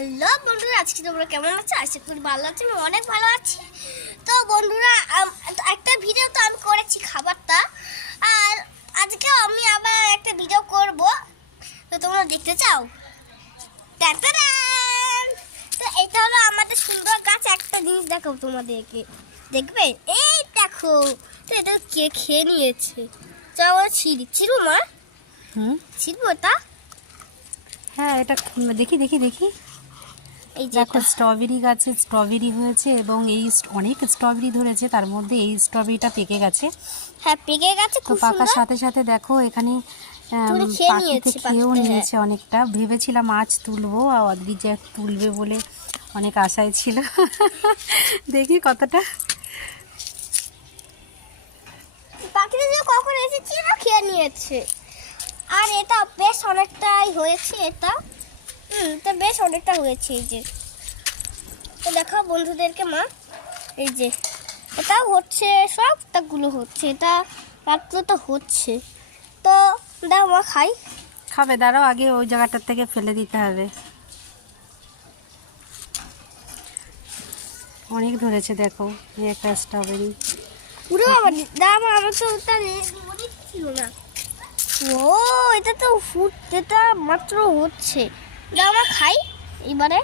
Hello বন্ধুরা, আজকে তোমরা কেমন আছো? আশা করি ভালো আছো। আমি অনেক ভালো আছি। তো বন্ধুরা, একটা ভিডিও তো আমি করেছি খাবারটা, আর আজকে আমি আবার একটা ভিডিও করব। তো তোমরা দেখতে চাও? টাটারান! তো এটা হলো আমাদের সুন্দর গাছ। একটা জিনিস দেখাবো তোমাদেরকে, দেখবে? এই দেখো, তো এটা কে খেয়ে নিয়েছে। চলো ছিড়বো মা। ছিড়বো এটা? হ্যাঁ, এটা দেখি দেখি দেখি। এই যে দেখো, স্ট্রবেরি গাছে স্ট্রবেরি হয়েছে এবং এই অনেক স্ট্রবেরি ধরেছে, তার মধ্যে এই স্ট্রবেরিটা পেকে গেছে। হ্যাঁ, পেকে গেছে, তো খুব পাকার সুন্দর। সাথে সাথে দেখো এখানে পাখিতে খেয়েও নিয়েছে অনেকটা। ভেবেছিলাম আজ তুলবো, আর অদ্রিজা তুলবে বলে অনেক আশায় ছিল। দেখি কতটা। পাখিটা যে কখন এসেছি না খেয়ে নিয়েছে। আর এটা বেশ অনেকটাই হয়েছে। এটা এটা বেশ অনেকটা হয়েছে। এই যে তো দেখো বন্ধুদেরকে মা, এই যে এটাও হচ্ছে, সবটাগুলো হচ্ছে, এটা মাত্রটা হচ্ছে। তো দাও মা খাই। খাবে? দাঁড়াও, আগে ওই জায়গাটার থেকে ফেলে দিতে হবে। অনেক ধরেছে দেখো, এই একটা স্ট্রবেরি। পুরো বাবা, দাও মা, আমার তো ওটা মনে ছিল না। ও, এটা তো এটা মাত্র হচ্ছে। দাও মা খাই এবারে।